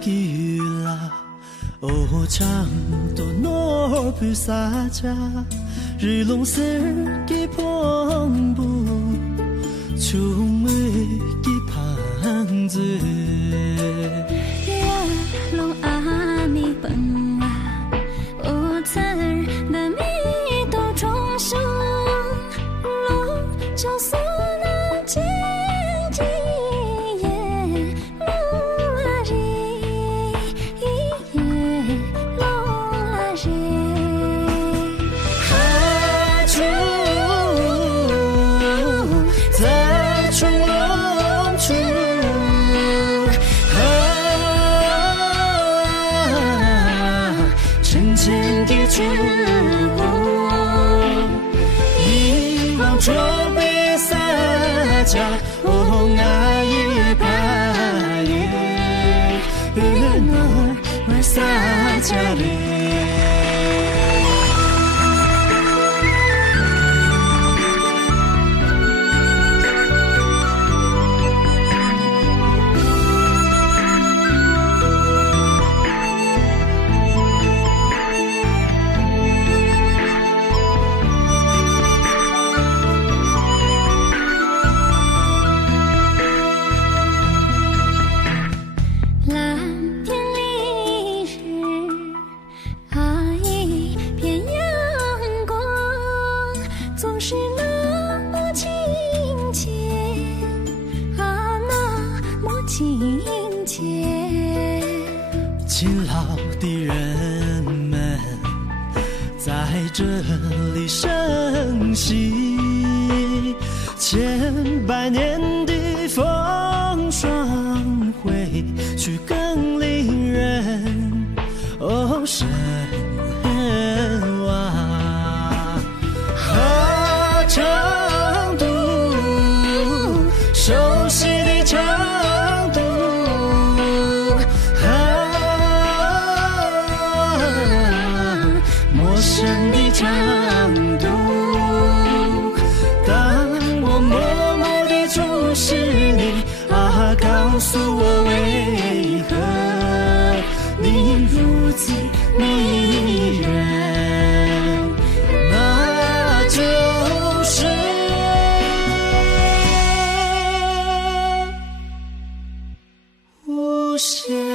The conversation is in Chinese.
gila O canto norpi saja Rilong sergi pombu Chumwe ki panzi Long ami bang O tsar da mi do zhong sheng Long jiao su na jing jing ye Long la ri ye Long la ri Ha chu在春龙处沉静的烛火一望窗边洒家哦爱也怕也我洒家里勤劳的人们在这里生息，千百年的风霜会去更令人神往。成都，熟悉的成都。陌生的长度，当我默默地注视你，告诉我为何你如此迷人，那就是无限。